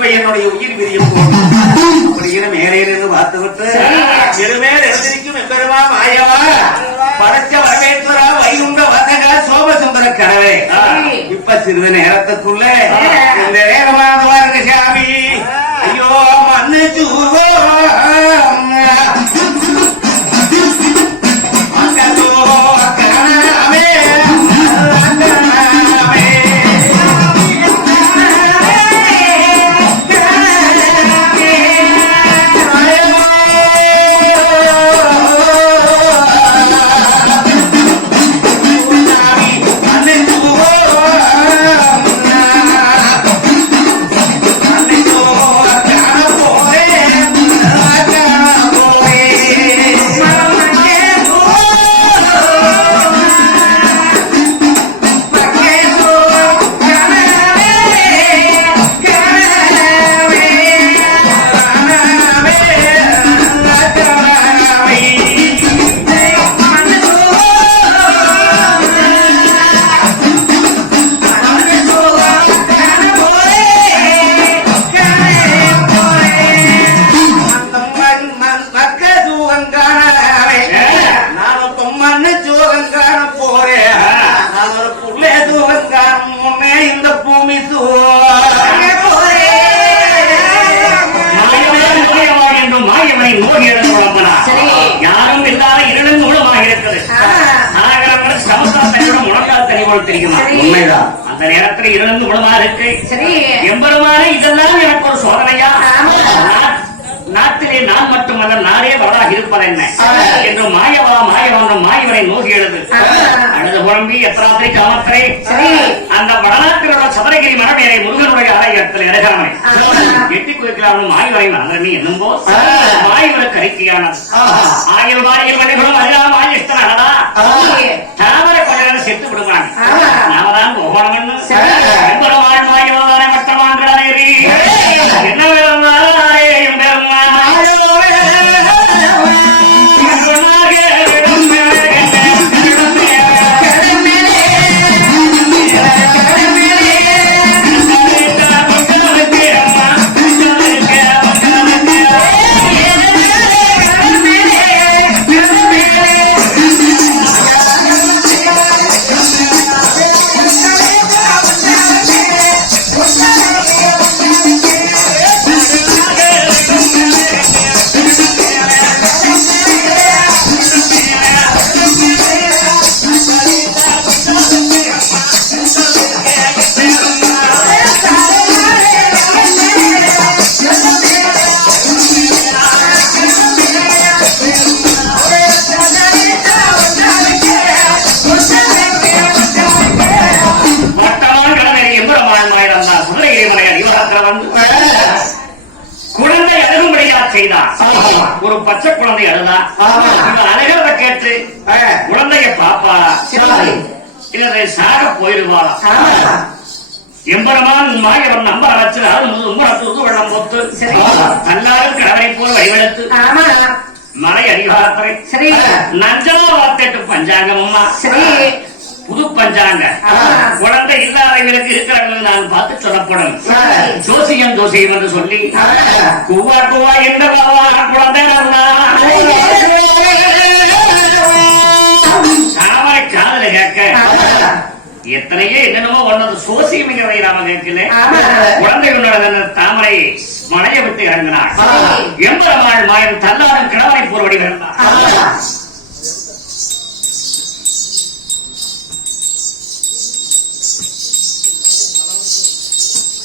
இப்ப என்னுடைய உயிர் விரியும் அப்படிங்கிற பார்த்து விட்டு இருமேல் எழுந்திருக்கும் மாயவா? படைச்ச வரவேற்பரா வைகுண்ட வந்தகா சோமசுந்தர கரவே இப்ப சிறிது நேரத்துக்குள்ள இந்த நேரமானது பாருங்க சாமி. ஐயோ மண்ணு சூவோ சாகரங்கள் சமசாத்தனையோட முழக்கால் தனிவோடு தெரியுமா? சரி. உண்மைதான். அந்த நேரத்தில் இருளும் மூலமா இருக்கு. சரி. எம்பெருமானே இதெல்லாம் எனக்கு ஒரு சோதனையா? நாட்டிலே நான் மட்டுமல்ல நாடே வரலாக இருப்பது என்ன ஆமா. என்று மாயவா மாயவன் மாயவனை ஆமா. அழுது புலம்பி எத்தராத்திரி காமத்திரை. அந்த வடநாட்டில் உள்ள சபரகிரி மரமேரை முருகனுடைய ஆலயத்தில் இறகாமனை ஆமா. எட்டி குதிக்கலாம் மாய்வரை மறந்தனி என்னும்போ சரி. மாய்வருக்கு அறிக்கையானது ஆயில் மாயில் மணிகளும் அறியாம ஆயிஷ்டன் சரி. தாமரை கொஞ்ச நேரம் செத்து ஆமா. நாம தான் போகணும்னு செய்தான் ஒரு பச்சை குழந்தை அழுதா. இவன் அழுகிறத கேட்டு குழந்தைய பாப்பாளா. இல்லை சாக போயிடுவாளா. எம்பெருமான் மாயவன் நம்ப அழைச்சு அழுது உம்பரத்து உது வெள்ளம் போத்து சரி. நல்லாரும் கடனை போல் வழிவெடுத்து ஆமா. மலை அடிவாரத்தை சரி. நஞ்சமா வார்த்தைட்டு பஞ்சாங்கம் அம்மா சரி. புது பஞ்சாங்க. குழந்தை இல்லாதவங்களுக்கு இருக்கிறவங்க நான் பார்த்து சொல்லப்படும். ஜோசியம் ஜோசியம் என்று சொல்லி. குவா குவா என்ற குழந்தை. தாமரை காதல கேட்க. எத்தனையோ என்னென்னமோ ஒன்னது சோசியமிங்கிறதை நாம கேட்கல. குழந்தை உன்னோட தாமரை மலையை விட்டு இறங்கினார் சரி. எம்பெருமாள் மாயன் தள்ளாடும் கிழவனை போர் வடிவிருந்தார்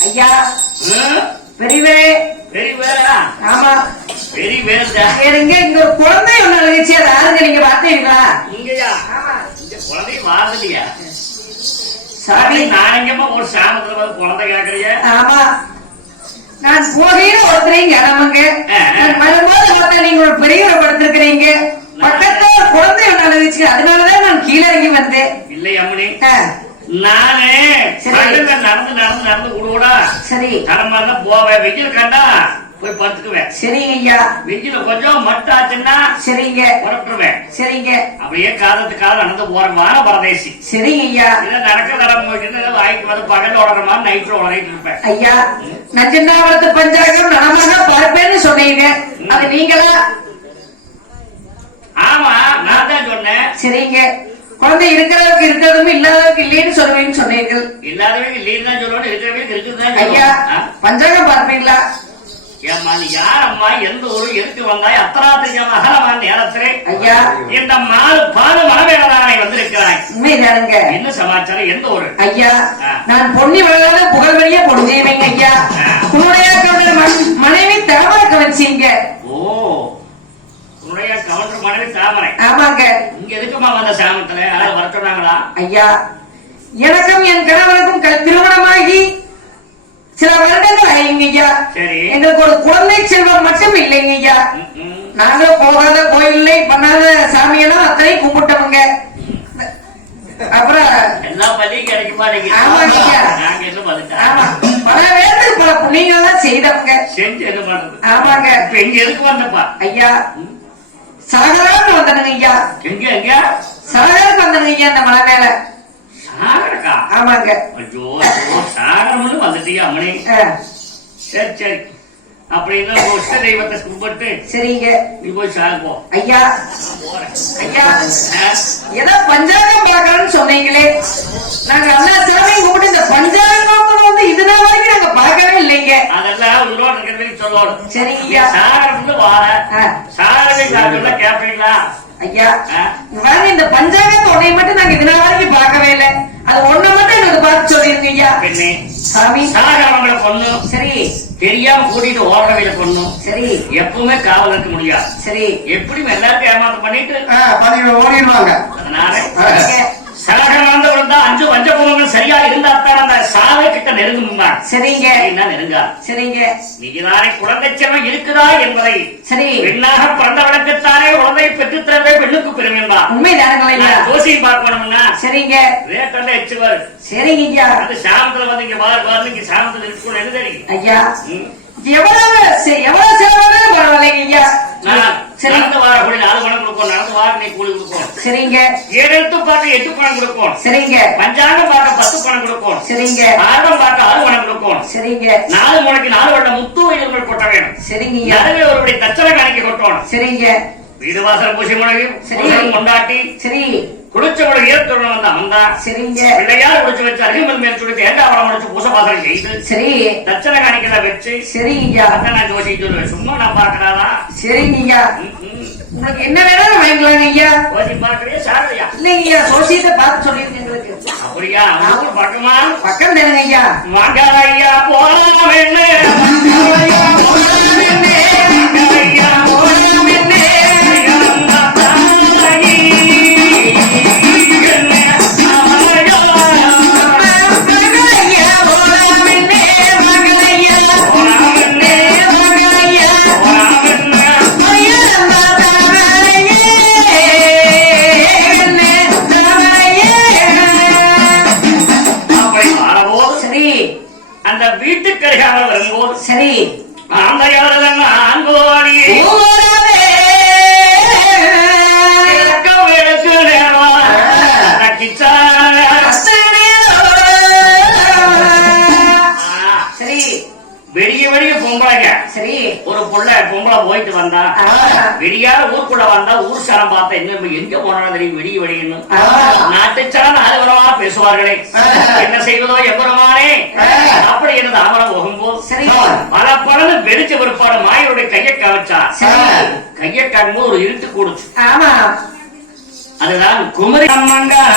ஐயா. பெரியவே வேறா ஆமா. வேறா எனக்கு இங்க ஒரு குழந்தை ஒண்ணு இருந்துச்சு அது யாருங்க நீங்க பாத்தீங்களா இங்கயா? ஆமா. இந்த குழந்தை வாரதில்லையா? சாமி. நான் எங்கம்மா ஒரு சாமத்துல வந்து குழந்தை கேக்குறீங்க ஆமா. நான் போகையில ஒருத்தரையும் கிளம்புங்க. நான் வரும்போது பார்த்தா நீங்க ஒரு பெரியவரை படுத்திருக்கிறீங்க. பக்கத்துல ஒரு குழந்தை ஒண்ணு இருந்துச்சு அதனாலதான் நான் கீழே இறங்கி வந்தேன். இல்லை அம்மனி நானு நடந்து நடந்து நடந்து விடுவடா. சரி. கடமால போவேன். வெயில் கண்டா போய் படுத்துக்குவேன். சரிங்க ஐயா. வெஞ்சில கொஞ்சம் மட்டாச்சுன்னா சரிங்க. புறப்பட்டுருவேன். சரிங்க. அப்படியே காதத்து காதம் நடந்து போற வான பரதேசி. சரிங்க ஐயா. இதை நடக்க நடந்து போயிட்டு வாய்க்கு வந்து பகல் உடற மாதிரி நைட்ல உடறிட்டு இருப்பேன். ஐயா நான் சின்னாவரத்து பஞ்சாங்கம் நலமாக பார்ப்பேன்னு சொன்னீங்க. அது நீங்களா? ஆமா நான் தான் சொன்னேன். சரிங்க. குழந்தை இருக்கிறவருக்கு இருக்கிறதும் இல்லாதவருக்கு இல்லைன்னு சொல்லுவேன்னு சொன்னீர்கள். இல்லாதவங்க இல்லைன்னு தான் சொல்லணும் இருக்கிறவங்க இருக்குதுதான் ஐயா பஞ்சாங்கம் பார்ப்பீங்களா? ஏம்மா நீ யாரம்மா எந்த ஊரு? எதுக்கு வந்தாய்? அத்தராத்திரியா மகளமான நேரத்திலே ஐயா. இந்த மாலு பாலு மனவேடனானை வந்திருக்கிறாய். உண்மைதானுங்க என்ன சமாச்சாரம்? எந்த ஊரு? ஐயா. நான் பொன்னி வளராத புகழ்வழியா பொழுதேவைங்க ஐயா. உன்னுடைய மனைவி தகவல் கவனிச்சீங்க ஓ உன்னுடைய கவுண்டர் மனைவி தாமரை ஆமாங்க. இங்க எதுக்குமா வந்த சாமத்துல யாராவது வர சொன்னாங்களா ஐயா எனக்கும் என் கணவனுக்கும் கல் திருமணமாகி சில வருடங்கள் ஆயிங்க ஐயா. எங்களுக்கு ஒரு குழந்தை செல்வம் மட்டும் இல்லைங்க ஐயா. ம், ம். நாங்க போகாத கோயில்லை பண்ணாத சாமியெல்லாம் அத்தனை கும்பிட்டோமுங்க. அப்புறம் எல்லா பள்ளியும் கிடைக்க மாட்டேங்குது ஆமாங்க ஐயா. பல பேருக்கு பல புண்ணியங்கள்லாம் செய்தவங்க. ஆமாங்க. இங்க எதுக்கு வந்தப்பா? ஐயா சாகரான்னு வந்தனுங்க ஐயா எங்க எங்க? சாகருக்கு வந்தனுங்க ஐயா இந்த மலை மேல. சாகரக்கா? ஆமாங்க. ஐயோ சாகரம்னு வந்துட்டியா அம்மனே சரி சரி. அப்படின்னா உங்க இஷ்ட தெய்வத்தை கும்பிட்டு சரிங்க. நீ போய் சாகுப்போ. ஐயா. ஐயா? ஏதோ பஞ்சாங்கம் பார்க்கணும்னு சொன்னீங்களே. நாங்க எல்லா சிறமையும் கும்பிட்டு இந்த பஞ்சாங்கம் வந்து இது நாள் வரைக்கும் நாங்க பார்க்கவே இல்லைங்க அதெல்லாம் உங்களோட இருக்கிறதுக்கு சொல்லணும் சரிங்க. சாகரமே சாப்பிட்டு ஐயா இந்த மட்டும் நாங்க வரைக்கும் பார்க்கவே இல்லை. அது ஒண்ணு மட்டும் எங்களுக்கு பார்த்து சொல்லிருங்க ஐயா. பெண்ணே சாமி. சாகரவங்களை பொண்ணு. சரி. தெரியாம கூட்டிட்டு ஓடுறவையில பொண்ணு. சரி. எப்பவுமே காவல் இருக்க முடியாது. சரி. எப்படி எல்லாத்தையும் ஏமாத்தம் பண்ணிட்டு ஓடிடுவாங்க. அதனால சரிங்க. தான் அஞ்சு வஞ்ச குணங்கள் சரியா இருந்தா தான் அந்த சாவை கிட்ட நெருங்குமா சரிங்க. என்ன நெருங்கா. சரிங்க. நீதானே குழந்தை செல்வம் இருக்குதா என்பதை சரி. பெண்ணாக பிறந்தவனுக்குத்தானே குழந்தை பெற்றுத் தரவே பெண்ணுக்கு பெருமைதான் உண்மைதானுங்களா ஜோசியம் பார்க்கணும்னா சரிங்க. ரேட்டெல்லாம் எச்சுவாரு. சரிங்க ஐயா. அது சாமத்துல வந்து இங்க வாரு வாரு இங்க சாமத்துல இருக்கணும் தெரியும்? ஐயா. எவ்வளவு எவ்வளவு செலவானாலும் பரவாயில்லைங்க ஐயா. சரி. வார நாலு பணம் கொடுக்கும் நடந்து வார நீ கூலி கொடுக்கும் சரிங்க. ஏழு எழுத்து எட்டு பணம் கொடுக்கும் சரிங்க. பஞ்சாங்கம் பார்க்க பத்து பணம் கொடுக்கும் சரிங்க. ஆடம் பார்க்க ஆறு பணம் கொடுக்கும் சரிங்க. நாலு முனைக்கு நாலு வருடம் முத்து வயல்கள் கொட்ட வேணும் சரிங்க நடுவில் ஒருபடி தச்சனை கணக்கு கொட்டணும். சரிங்க. வீடு வாசல் பூசி சரி. கொண்டாட்டி சரி. குளிச்சவளை ஏற்றுடன் வந்து அமர்ந்தா சரிங்க. பிள்ளையார் குளிச்சு வச்சு அருகமல் மேல் சொல்லி தேங்காய் வளம் முடிச்சு பூச வாசல் செய்து? சரி. தச்சனை கணக்கில வச்சு சரிங்க அதான் நான் ஜோசி சொல்லுவேன். சும்மா நான் பார்க்கறாரா சரிங்க. உங்களுக்கு என்ன வேணாலும் வாங்கிக்கலாங்க ஐயா ஜோசி பார்க்கறியா சாகலையா இல்லைங்க ஐயா சோசியத்தை பார்த்து சொல்லிருங்க எங்களுக்கு. அப்படியா? பக்கமா? பக்கம் தானுங்க ஐயா மகாராயா போலாம் புள்ள பொம்பளை போயிட்டு வந்தா ஆ, வெடியார ஊருக்குள்ள வந்தா ஊர் சனம் பார்த்தா எங்க எங்க போனா தெரியும் வெடிய வெடின்னு. ஆ. நாட்டு சனம் நாலுவரமா பேசுவார்களே. என்ன செய்வதோ எவ்வளவானே அப்படி எனது ஆமரம் போகும்போது. பல பலன்னு வெடிச்ச பிற்பாடு மாயருடைய கையை கவச்சா. கையை காக்கும்போது ஒரு இருட்டு கூடுச்சு. அதுதான் குமரி அம்மங்காயா